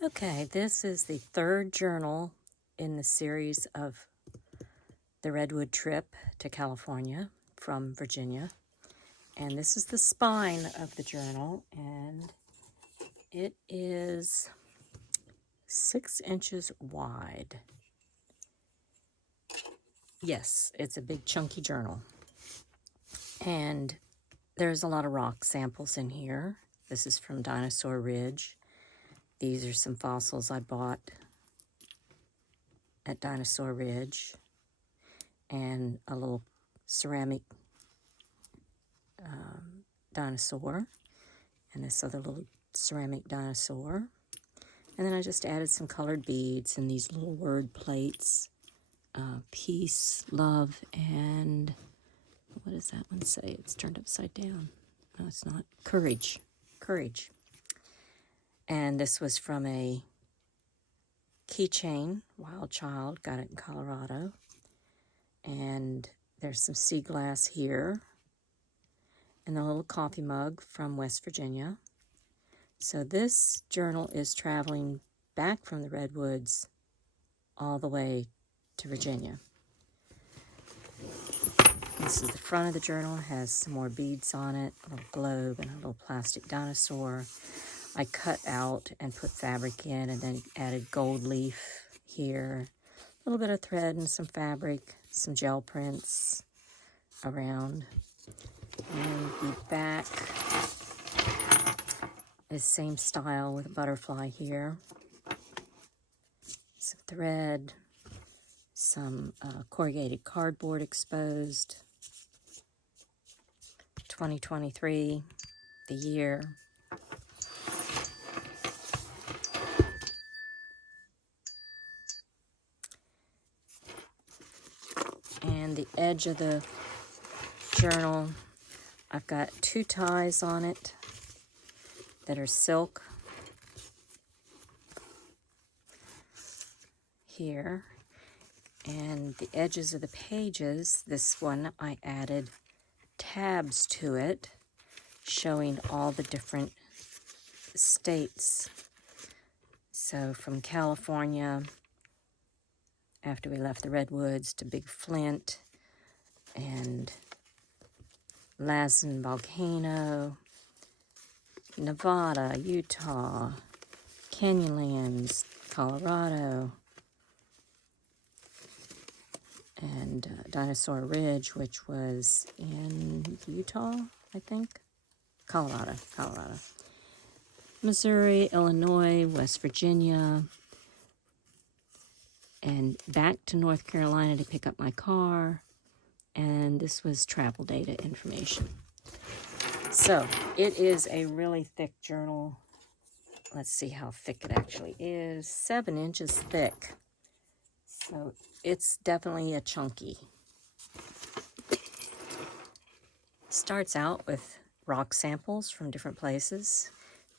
Okay, this is the third journal in the series of the Redwood trip to California from Virginia. And this is the spine of the journal, and it is 6 inches wide. Yes, it's a big chunky journal. And there's a lot of rock samples in here. This is from Dinosaur Ridge. These are some fossils I bought at Dinosaur Ridge, and a little ceramic dinosaur, and this other little ceramic dinosaur. And then I just added some colored beads and these little word plates. Peace, love, and what does that one say? It's turned upside down. No, it's not. Courage. Courage. And this was from a keychain, Wild Child, got it in Colorado. And there's some sea glass here. And a little coffee mug from West Virginia. So this journal is traveling back from the Redwoods all the way to Virginia. This is the front of the journal, has some more beads on it, a little globe and a little plastic dinosaur. I cut out and put fabric in and then added gold leaf here, a little bit of thread and some fabric, some gel prints around. And the back is same style with a butterfly here. Some thread, some corrugated cardboard exposed. 2023, the year. And the edge of the journal, I've got 2 ties on it that are silk here. And the edges of the pages, this one I added tabs to it showing all the different states. So from California, after we left the Redwoods, to Big Flint and Lassen Volcano, Nevada, Utah, Canyonlands, Colorado, and Dinosaur Ridge, which was in Utah, I think. Colorado. Missouri, Illinois, West Virginia, and back to North Carolina to pick up my car. And this was travel data information. So it is a really thick journal. Let's see how thick it actually is. 7 inches thick. So it's definitely a chunky. Starts out with rock samples from different places.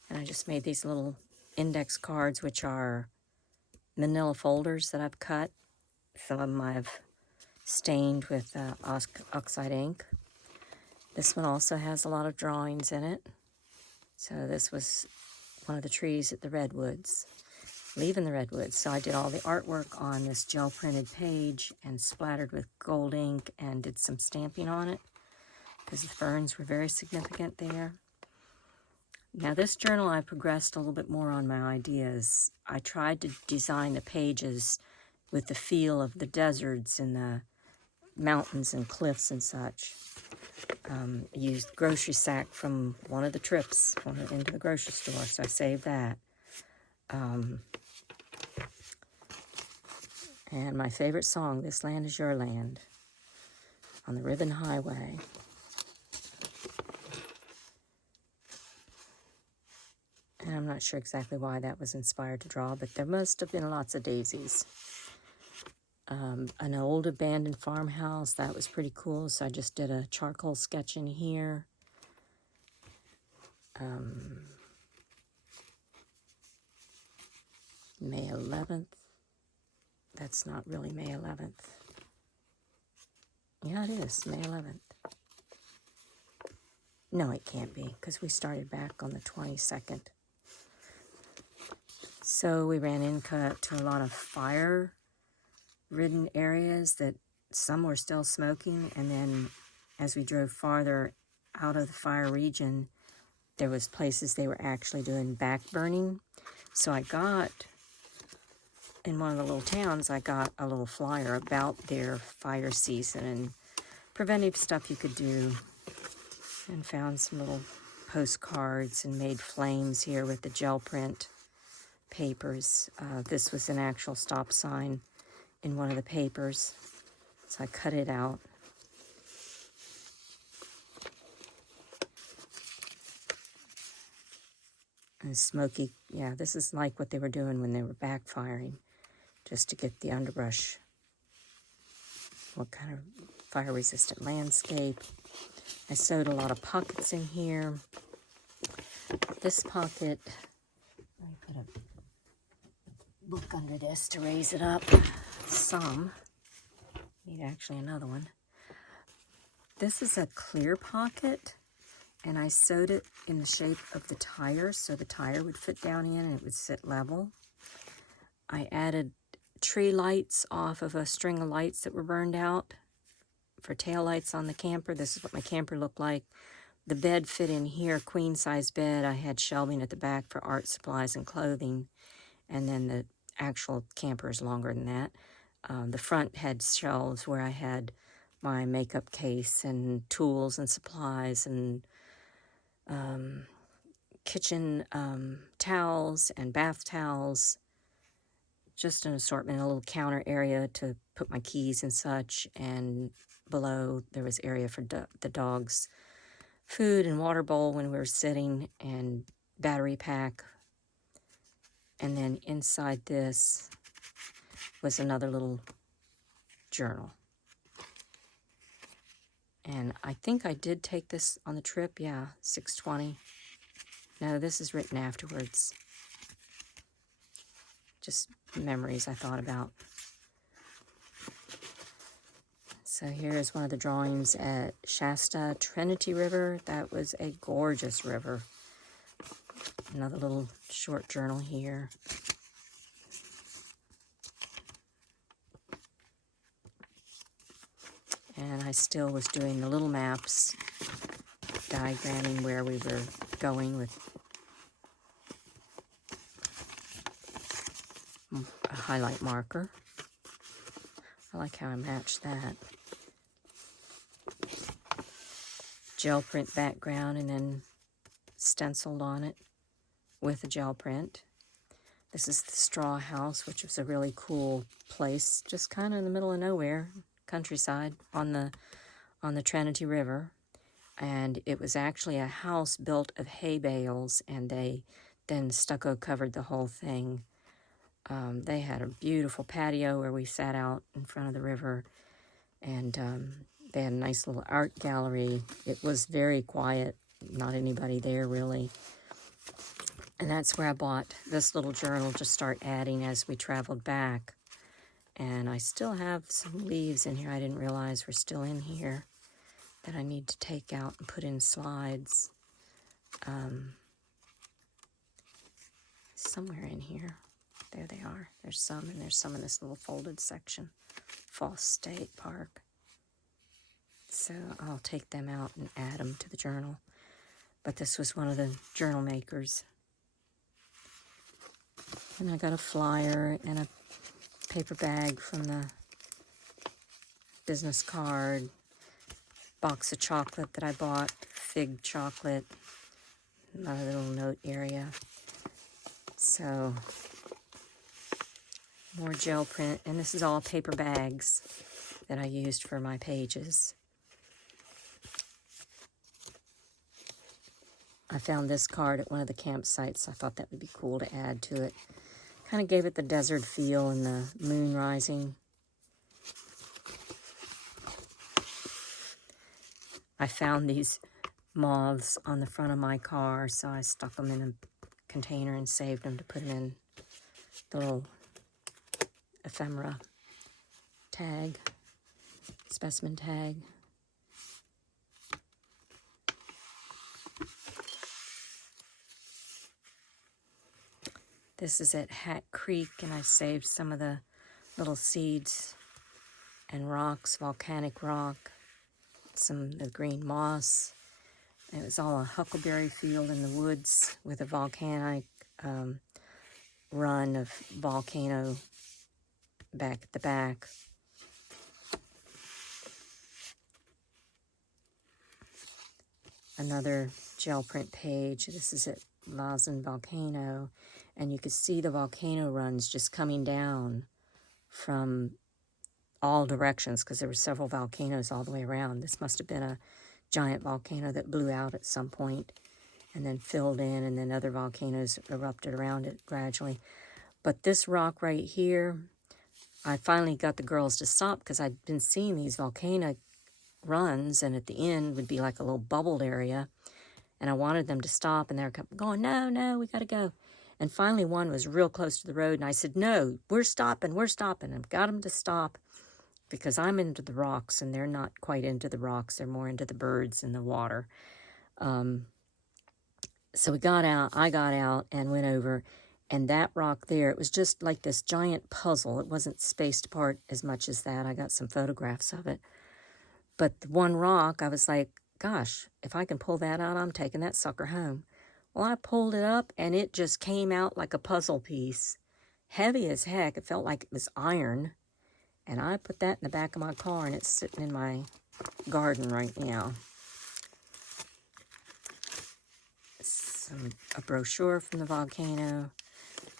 And I just made these little index cards, which are manila folders that I've cut. Some of them I've stained with oxide ink. This one also has a lot of drawings in it. So this was one of the trees at the Redwoods, leaving the Redwoods. So I did all the artwork on this gel printed page and splattered with gold ink and did some stamping on it because the ferns were very significant there. Now this journal, I progressed a little bit more on my ideas. I tried to design the pages with the feel of the deserts and the mountains and cliffs and such. Used grocery sack from one of the trips into the grocery store, so I saved that. And my favorite song, This Land Is Your Land, on the Ribbon Highway. And I'm not sure exactly why that was inspired to draw, but there must have been lots of daisies. An old abandoned farmhouse, that was pretty cool, so I just did a charcoal sketch in here. May 11th. That's not really May 11th. Yeah, it is, May 11th. No, it can't be, because we started back on the 22nd. So we ran into a lot of fire-ridden areas that some were still smoking, and then as we drove farther out of the fire region, there was places they were actually doing back burning. So I got, in one of the little towns, I got a little flyer about their fire season and preventive stuff you could do, and found some little postcards and made flames here with the gel print papers. This was an actual stop sign in one of the papers, so I cut it out. And smoky, yeah, this is like what they were doing when they were backfiring, just to get the underbrush. What kind of fire-resistant landscape. I sewed a lot of pockets in here. This pocket, let me put a book under this to raise it up some. Need actually another one. This is a clear pocket, and I sewed it in the shape of the tire, so the tire would fit down in and it would sit level. I added tree lights off of a string of lights that were burned out for tail lights on the camper. This is what my camper looked like. The bed fit in here, queen size bed. I had shelving at the back for art supplies and clothing, and then the actual camper is longer than that. The front had shelves where I had my makeup case and tools and supplies and kitchen towels and bath towels, just an assortment, a little counter area to put my keys and such, and below there was area for the dog's food and water bowl when we were sitting, and battery pack. And then inside this was another little journal. And I think I did take this on the trip, yeah, 620. No, this is written afterwards. Just memories I thought about. So here is one of the drawings at Shasta Trinity River. That was a gorgeous river. Another little short journal here. And I still was doing the little maps, diagramming where we were going with a highlight marker. I like how I matched that. Gel print background and then stenciled on it with a gel print. This is the straw house, which was a really cool place, just kind of in the middle of nowhere, countryside on the Trinity River. And it was actually a house built of hay bales, and they then stucco covered the whole thing. They had a beautiful patio where we sat out in front of the river, and they had a nice little art gallery. It was very quiet, not anybody there really. And that's where I bought this little journal to start adding as we traveled back. And I still have some leaves in here I didn't realize were still in here that I need to take out and put in slides. Somewhere in here. There they are. There's some, and there's some in this little folded section. Falls State Park. So I'll take them out and add them to the journal. But this was one of the journal makers. And I got a flyer and a paper bag from the business card. Box of chocolate that I bought. Fig chocolate. Another little note area. So, more gel print. And this is all paper bags that I used for my pages. I found this card at one of the campsites. I thought that would be cool to add to it. Kind of gave it the desert feel and the moon rising. I found these moths on the front of my car, so I stuck them in a container and saved them to put them in the little ephemera tag, specimen tag. This is at Hat Creek, and I saved some of the little seeds and rocks, volcanic rock, some of the green moss. It was all a huckleberry field in the woods with a volcanic run of volcano back at the back. Another gel print page. This is at Lazen Volcano, and you could see the volcano runs just coming down from all directions because there were several volcanoes all the way around. This must have been a giant volcano that blew out at some point and then filled in, and then other volcanoes erupted around it gradually. But this rock right here, I finally got the girls to stop because I'd been seeing these volcanic runs, and at the end would be like a little bubbled area, and I wanted them to stop, and they were going, no, we gotta go. And finally one was real close to the road, and I said, no, we're stopping, and got them to stop because I'm into the rocks and they're not quite into the rocks. They're more into the birds and the water. So I got out and went over, and that rock there, it was just like this giant puzzle. It wasn't spaced apart as much as that. I got some photographs of it. But the one rock, I was like, gosh, if I can pull that out, I'm taking that sucker home. Well, I pulled it up, and it just came out like a puzzle piece. Heavy as heck. It felt like it was iron. And I put that in the back of my car, and it's sitting in my garden right now. A brochure from the volcano.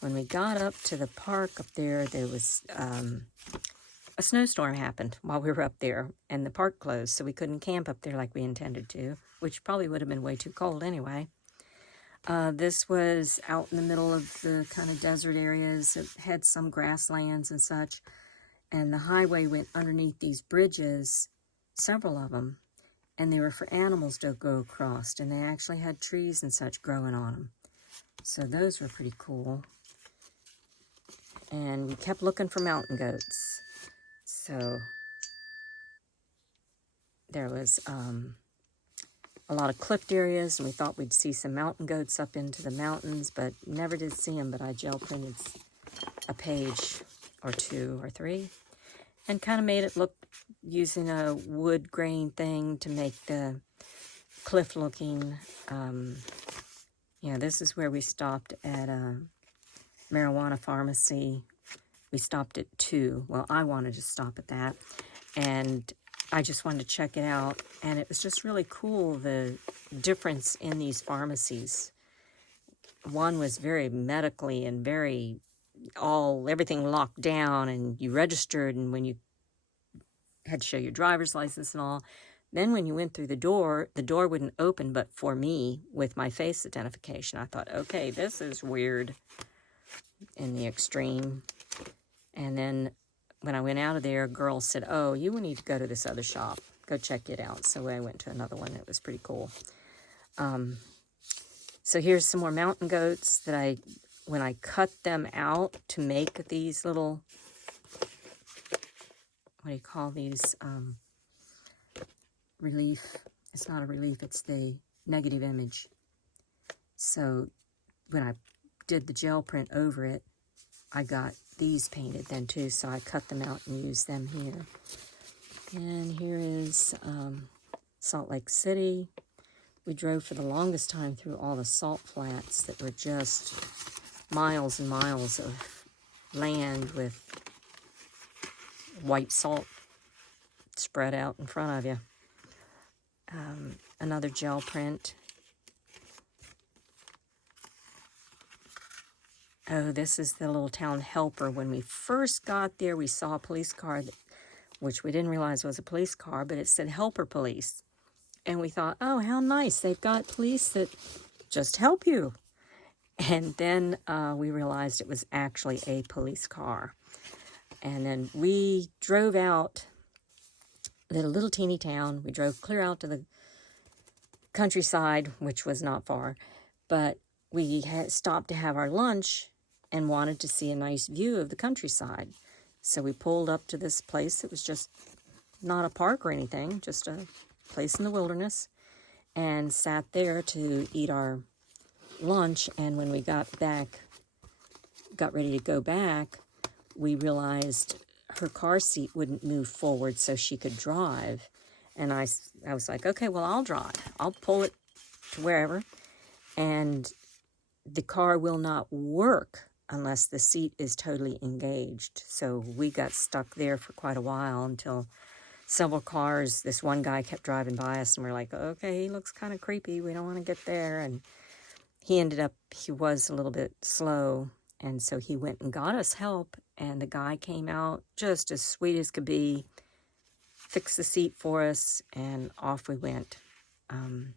When we got up to the park up there, there was a snowstorm happened while we were up there, and the park closed, so we couldn't camp up there like we intended to, which probably would have been way too cold anyway. This was out in the middle of the kind of desert areas. It had some grasslands and such, and the highway went underneath these bridges, several of them, and they were for animals to go across, and they actually had trees and such growing on them. So those were pretty cool. And we kept looking for mountain goats. So there was a lot of clipped areas, and we thought we'd see some mountain goats up into the mountains, but never did see them. But I gel printed a page or two or three and kind of made it look using a wood grain thing to make the cliff looking. This is where we stopped at a marijuana pharmacy. We stopped at 2. Well, I wanted to stop at that, and I just wanted to check it out, and it was just really cool, the difference in these pharmacies. One was very medically and very everything locked down, and you registered, and when you had to show your driver's license and all. Then when you went through the door wouldn't open but for me with my face identification. I thought, okay, this is weird in the extreme. And then when I went out of there, a girl said, oh, you need to go to this other shop. Go check it out. So I went to another one. It was pretty cool. So here's some more mountain goats that when I cut them out to make these little, what do you call these? Relief. It's not a relief, it's the negative image. So when I did the gel print over it, I got these painted then too, so I cut them out and used them here. And here is Salt Lake City. We drove for the longest time through all the salt flats that were just miles and miles of land with white salt spread out in front of you. Another gel print. Oh, this is the little town Helper. When we first got there, we saw a police car, which we didn't realize was a police car, but it said Helper Police. And we thought, oh, how nice. They've got police that just help you. And then we realized it was actually a police car. And then we drove out the little teeny town. We drove clear out to the countryside, which was not far. But we had stopped to have our lunch and wanted to see a nice view of the countryside. So we pulled up to this place. It was just not a park or anything, just a place in the wilderness, and sat there to eat our lunch. And when we got back got ready to go back, we realized her car seat wouldn't move forward so she could drive. And I was like, okay, well, I'll drive. I'll pull it to wherever. And the car will not work unless the seat is totally engaged. So we got stuck there for quite a while until several cars, this one guy kept driving by us, and we're like, okay, he looks kind of creepy. We don't want to get there. And he was a little bit slow. And so he went and got us help. And the guy came out just as sweet as could be, fixed the seat for us, and off we went. And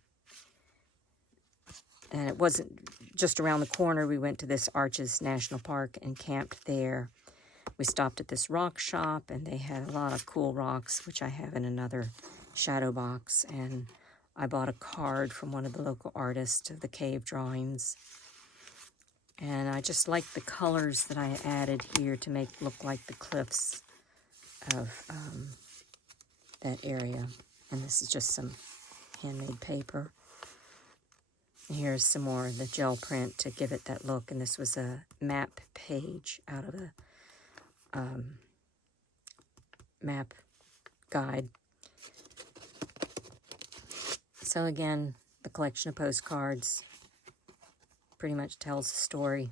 it wasn't just around the corner. We went to this Arches National Park and camped there. We stopped at this rock shop, and they had a lot of cool rocks, which I have in another shadow box. And I bought a card from one of the local artists of the cave drawings. And I just like the colors that I added here to make look like the cliffs of that area. And this is just some handmade paper. And here's some more of the gel print to give it that look. And this was a map page out of a map guide. So again, the collection of postcards pretty much tells the story.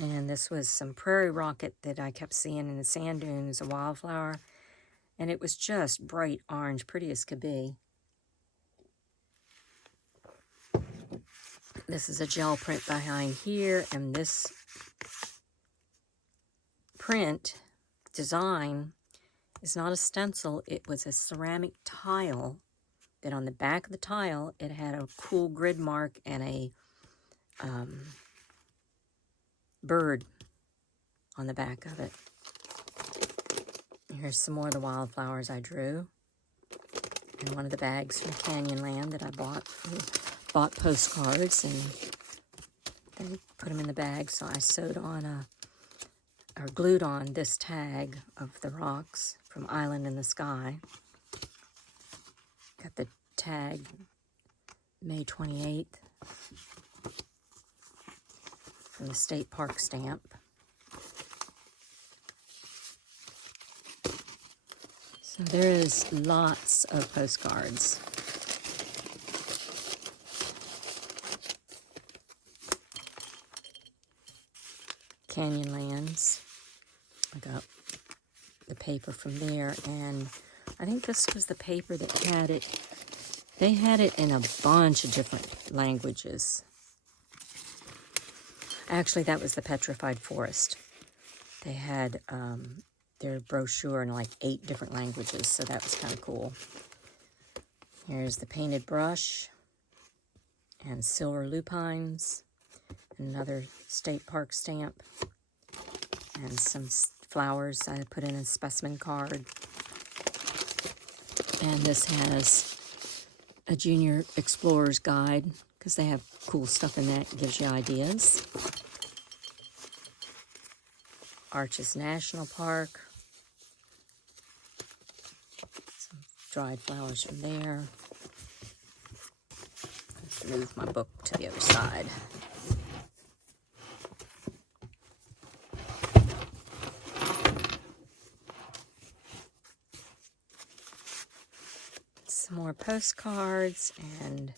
And this was some prairie rocket that I kept seeing in the sand dunes, a wildflower. And it was just bright orange, pretty as could be. This is a gel print behind here, and this print design is not a stencil. It was a ceramic tile that on the back of the tile, it had a cool grid mark and a bird on the back of it. Here's some more of the wildflowers I drew. And one of the bags from Canyonland that I bought postcards, and then put them in the bag. So I sewed on or glued on this tag of the rocks from Island in the Sky. Got the tag May 28th from the State Park stamp. So there is lots of postcards. Canyonlands. I got the paper from there, and I think this was the paper that had it. They had it in a bunch of different languages. Actually, that was the Petrified Forest. They had their brochure in like 8 different languages, so that was kind of cool. Here's the painted brush and silver lupines, another State Park stamp, and some flowers I put in a specimen card. And this has a Junior Explorer's Guide, because they have cool stuff in that, gives you ideas. Arches National Park. Some dried flowers from there. Let's move my book to the other side. Some more postcards, and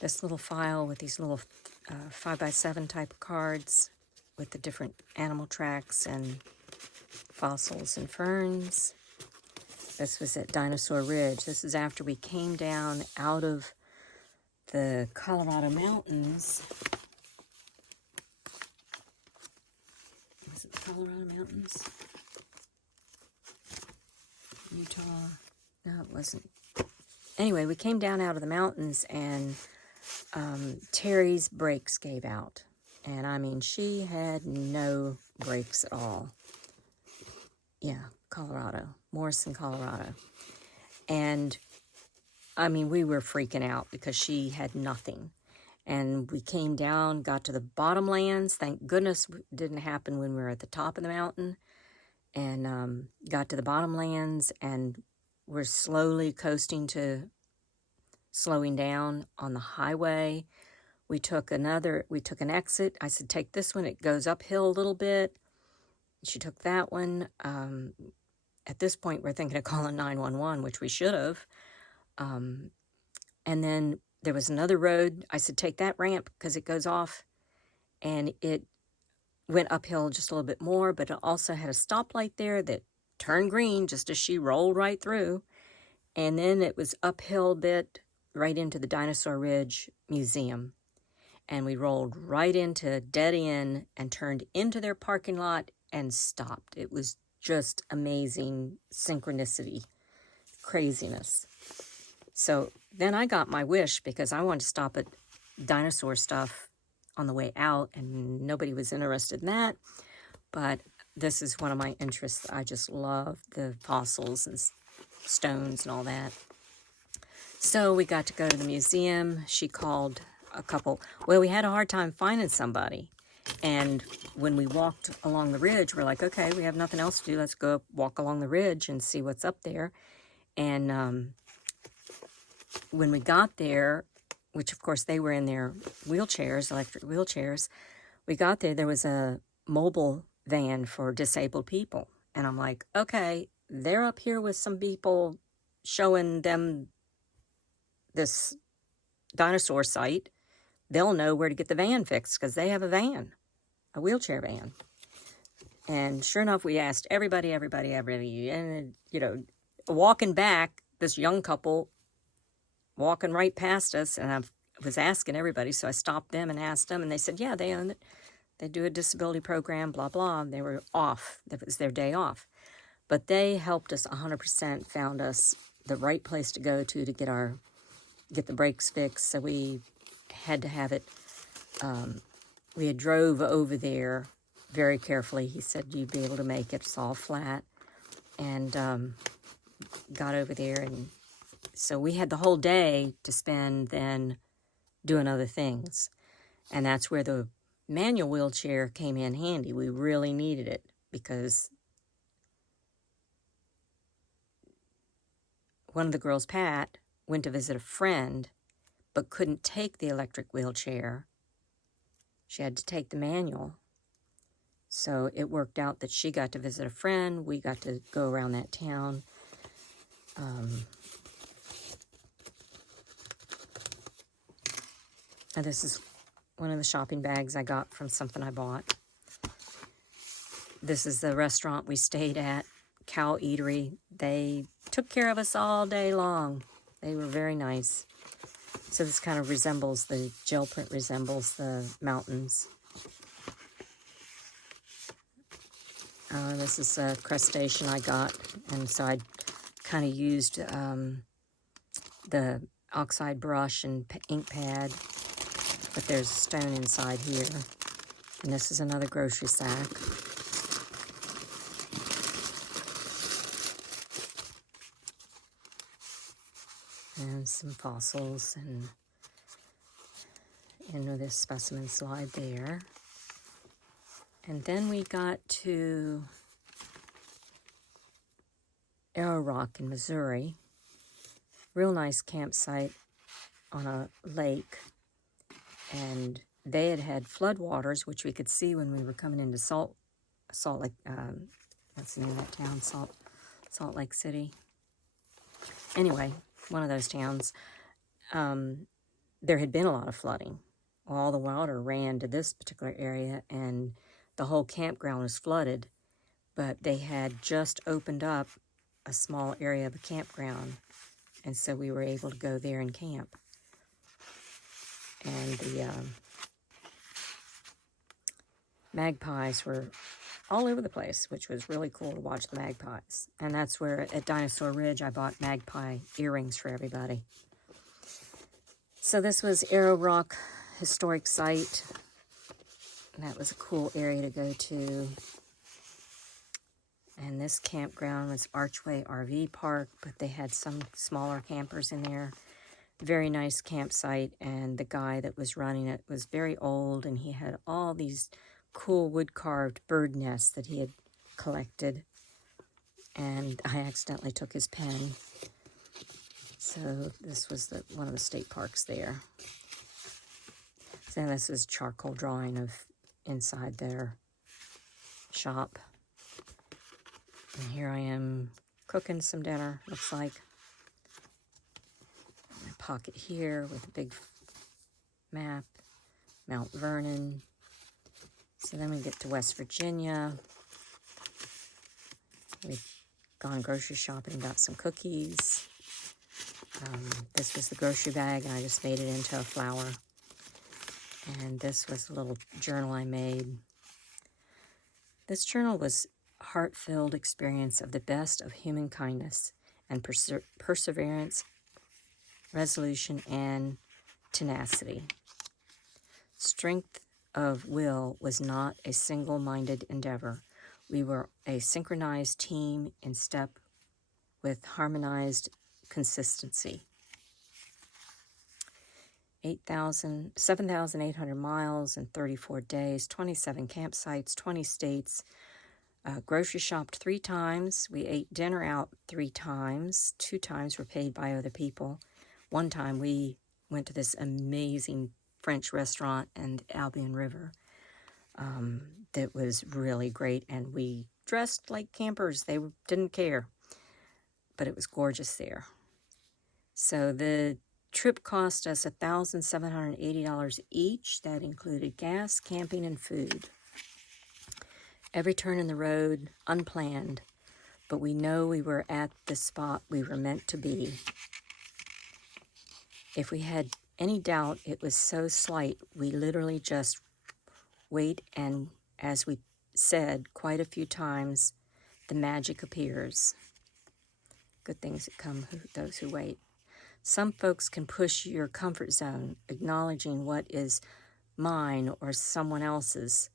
this little file with these little 5x7 type of cards with the different animal tracks and fossils and ferns. This was at Dinosaur Ridge. This is after we came down out of the Colorado mountains. Was it the Colorado mountains? Utah? No, it wasn't. Anyway, we came down out of the mountains, and Terri's brakes gave out. And I mean, she had no brakes at all. Yeah, Colorado. Morrison, Colorado. And I mean, we were freaking out because she had nothing. And we came down, got to the bottomlands. Thank goodness it didn't happen when we were at the top of the mountain. And got to the bottomlands, and we're slowly slowing down on the highway. We took an exit. I said, take this one. It goes uphill a little bit. She took that one. At this point, we're thinking of calling 911, which we should have. And then there was another road. I said, take that ramp because it goes off. And it went uphill just a little bit more, but it also had a stoplight there that turned green just as she rolled right through. And then it was uphill a bit right into the Dinosaur Ridge Museum. And we rolled right into dead end and turned into their parking lot and stopped. It was just amazing synchronicity, craziness. So then I got my wish because I wanted to stop at dinosaur stuff on the way out, and nobody was interested in that. But this is one of my interests. I just love the fossils and stones and all that. So we got to go to the museum. She called a couple. Well, we had a hard time finding somebody. And when we walked along the ridge, we're like, okay, we have nothing else to do. Let's go walk along the ridge and see what's up there. And when we got there, which of course they were in their wheelchairs, electric wheelchairs, we got there, there was a mobile van for disabled people. And I'm like, okay, they're up here with some people showing them this dinosaur site. They'll know where to get the van fixed because they have a van, a wheelchair van. And sure enough, we asked everybody. And, walking back, this young couple walking right past us, and I was asking everybody, so I stopped them and asked them, and they said, yeah, they own it. They do a disability program, blah, blah. They were off. That was their day off. But they helped us 100%, found us the right place to go to get the brakes fixed. So we had to have it. We had drove over there very carefully. He said, you'd be able to make it. It's all flat. And got over there. And so we had the whole day to spend then doing other things. And that's where the manual wheelchair came in handy. We really needed it because one of the girls, Pat, went to visit a friend but couldn't take the electric wheelchair. She had to take the manual. So it worked out that she got to visit a friend. We got to go around that town. And this is one of the shopping bags I got from something I bought. This is the restaurant we stayed at, Cow Eatery. They took care of us all day long. They were very nice. So this kind of resembles, the gel print resembles the mountains. This is a crustacean I got, and so I kind of used the oxide brush and ink pad, but there's a stone inside here. And this is another grocery sack. And some fossils and this specimen slide there. And then we got to Arrow Rock in Missouri. Real nice campsite on a lake. And they had floodwaters, which we could see when we were coming into Salt Lake, what's the name of that town? Salt Lake City. Anyway, one of those towns. There had been a lot of flooding. All the water ran to this particular area, and the whole campground was flooded. But they had just opened up a small area of the campground, and so we were able to go there and camp. And the magpies were all over the place, which was really cool to watch the magpies. And that's where, at Dinosaur Ridge, I bought magpie earrings for everybody. So this was Arrow Rock Historic Site. And that was a cool area to go to. And this campground was Archway RV Park, but they had some smaller campers in there. very nice campsite, and the guy that was running it was very old, and he had all these cool wood-carved bird nests that he had collected, and I accidentally took his pen. So this was one of the state parks there. So this is charcoal drawing of inside their shop. And here I am cooking some dinner, looks like. My pocket here with a big map, Mount Vernon. So then we get to West Virginia. We've gone grocery shopping and got some cookies. This was the grocery bag, and I just made it into a flower. And this was a little journal I made. This journal was a heart-filled experience of the best of human kindness and perseverance, resolution, and tenacity. Strength of will was not a single-minded endeavor. We were a synchronized team in step with harmonized consistency. 7,800 miles in 34 days, 27 campsites, 20 states, grocery shopped 3 times. We ate dinner out 3 times. 2 times were paid by other people. 1 time we went to this amazing French restaurant in Albion River that was really great, and we dressed like campers. They didn't care, but it was gorgeous there. So the trip cost us $1,780 each. That included gas, camping, and food. Every turn in the road, unplanned, but we know we were at the spot we were meant to be. If we had any doubt, it was so slight, we literally just wait, and as we said quite a few times, the magic appears. Good things that come those who wait. Some folks can push your comfort zone. Acknowledging what is mine or someone else's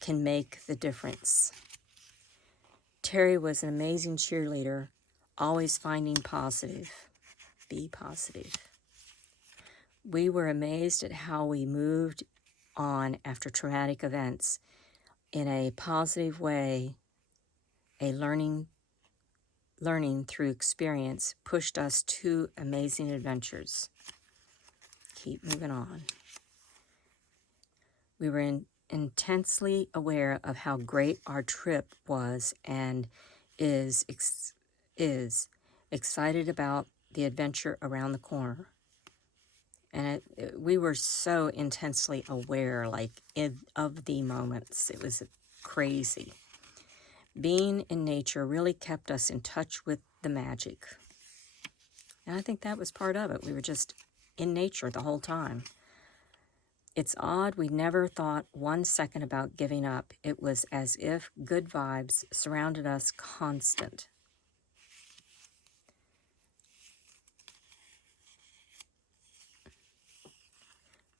can make the difference. Terri was an amazing cheerleader, always finding positive. Be positive. We were amazed at how we moved on after traumatic events in a positive way. A learning through experience pushed us to amazing adventures. Keep moving on. We were intensely aware of how great our trip was and is excited about the adventure around the corner. And we were so intensely aware, of the moments. It was crazy. Being in nature really kept us in touch with the magic. And I think that was part of it. We were just in nature the whole time. It's odd we never thought 1 second about giving up. It was as if good vibes surrounded us constant.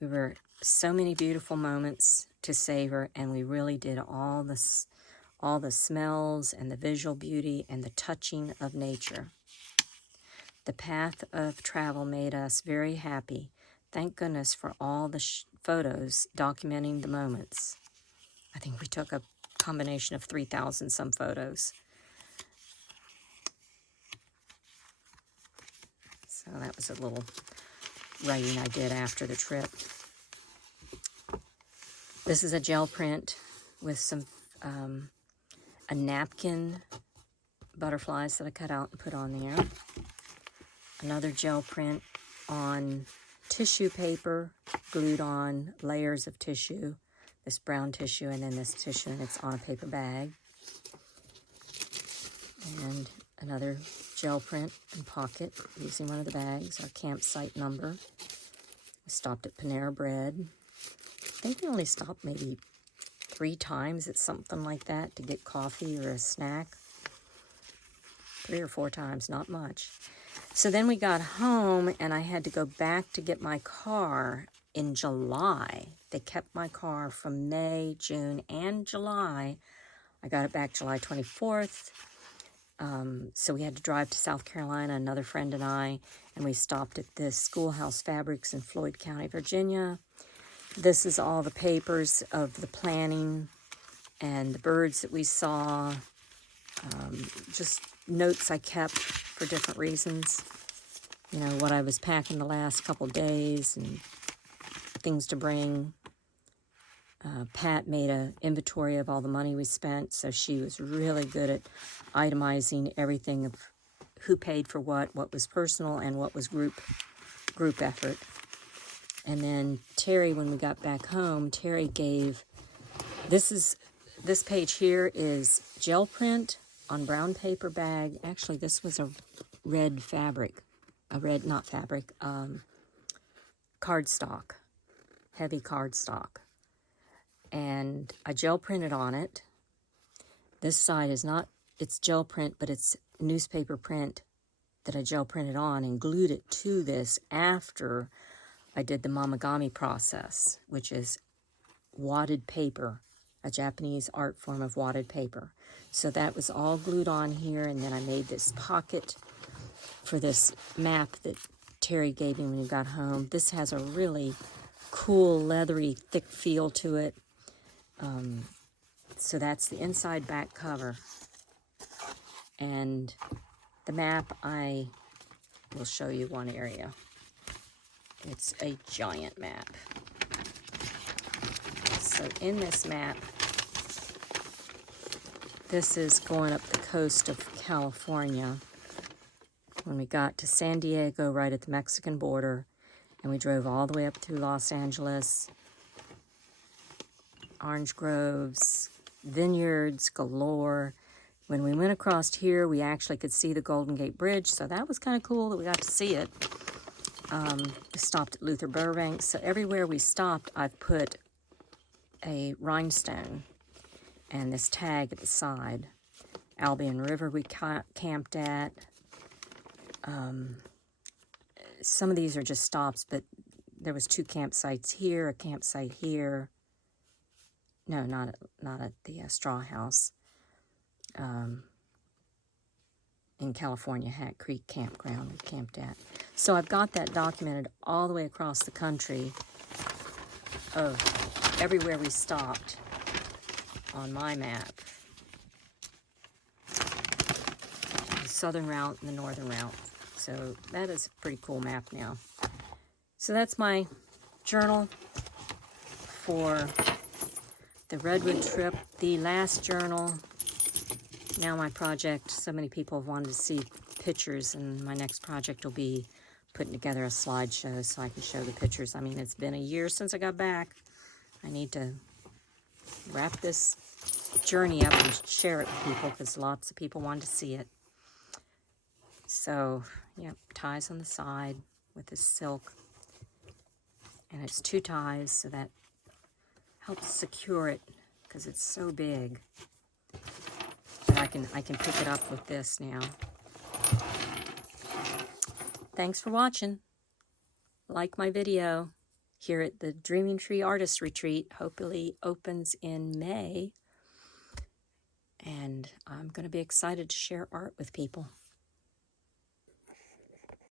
We were so many beautiful moments to savor, and we really did all the smells and the visual beauty and the touching of nature. The path of travel made us very happy. Thank goodness for all the photos documenting the moments. I think we took a combination of 3,000 some photos. So that was a little writing I did after the trip. This is a gel print with some a napkin butterflies that I cut out and put on there. Another gel print on tissue paper, glued on layers of tissue, this brown tissue and then this tissue, and it's on a paper bag. And another gel print and pocket using one of the bags, our campsite number. We stopped at Panera Bread. I think we only stopped maybe 3 times at something like that to get coffee or a snack. 3 or 4 times, not much. So then we got home, and I had to go back to get my car in July. They kept my car from May, June, and July. I got it back July 24th, So we had to drive to South Carolina, another friend and I, and we stopped at this Schoolhouse Fabrics in Floyd County, Virginia. This is all the papers of the planning and the birds that we saw, just notes I kept for different reasons. You know, what I was packing the last couple days and things to bring. Pat made an inventory of all the money we spent, so she was really good at itemizing everything of who paid for what was personal and what was group effort. And then Terri, when we got back home, Terri gave, this page here is gel print on brown paper bag. Actually, this was a red fabric, cardstock, heavy cardstock. And I gel printed on it. This side is not, it's gel print, but it's newspaper print that I gel printed on and glued it to this after I did the mamagami process, which is wadded paper, a Japanese art form of wadded paper. So that was all glued on here, and then I made this pocket for this map that Terri gave me when we got home. This has a really cool, leathery, thick feel to it. So that's the inside back cover. And the map, I will show you one area. It's a giant map. So in this map, this is going up the coast of California. When we got to San Diego, right at the Mexican border, and we drove all the way up through Los Angeles, orange groves, vineyards galore. When we went across here, we actually could see the Golden Gate Bridge, so that was kind of cool that we got to see it. We stopped at Luther Burbank, so everywhere we stopped, I've put a rhinestone and this tag at the side. Albion River we camped at. Some of these are just stops, but there was 2 campsites here, a campsite here. No, not at the Straw House. In California, Hat Creek Campground we camped at. So I've got that documented all the way across the country of everywhere we stopped on my map. The southern route and the northern route. So that is a pretty cool map now. So that's my journal for the Redwood trip, the last journal. Now my project, so many people have wanted to see pictures, and my next project will be putting together a slideshow so I can show the pictures. I mean, it's been a year since I got back. I need to wrap this journey up and share it with people because lots of people wanted to see it. So, yeah, ties on the side with this silk. And it's 2 ties, so that helps secure it because it's so big. But I can pick it up with this now. Thanks for watching. Like my video here at the Dreaming Tree Artist Retreat. Hopefully opens in May. And I'm going to be excited to share art with people.